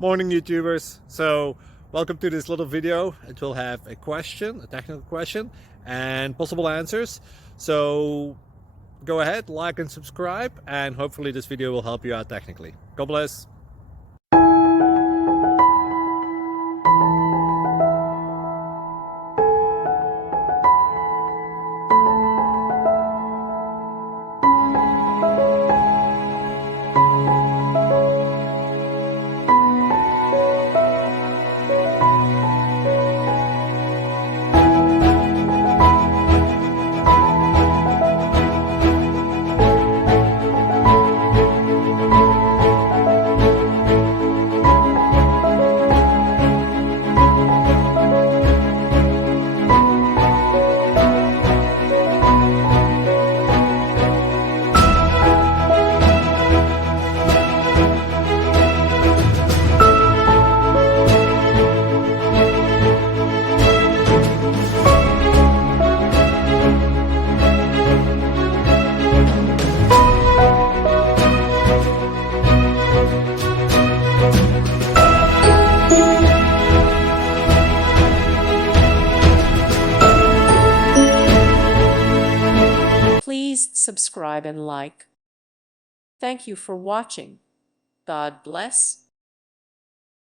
Morning YouTubers. So welcome to this little video. It will have a question, a technical question, and possible answers. So go ahead, like and subscribe, and hopefully this video will help you out technically. God bless. Please subscribe and like. Thank you for watching. God bless.